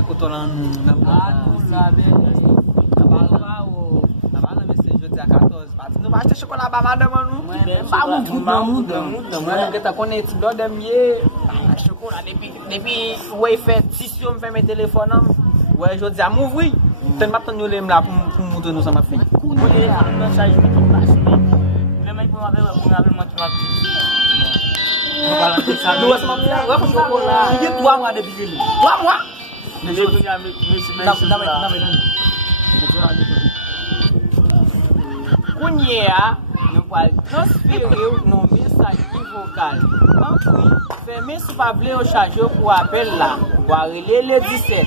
mais que eu tô lá no. Lá, velho. Dia 14, não vai ter chocolate babada, mano. Mano, que tá conectado da minha chocolate depuis o fait si on me fait mes téléphones, ouais, je dis à m'ouvrir. T'as pas tenu les là pour montrer nous ça m'a fait. Mensagem muito fácil. Vraiment pour m'avoir montré Duas semanas agora com chocolate. E 3 mois depuis lui. 3 mois. Cunha não pode transferir no mensagem vocal. Então, fermez se pas blé au chargeur pour appel là. Pour arrêter le 17.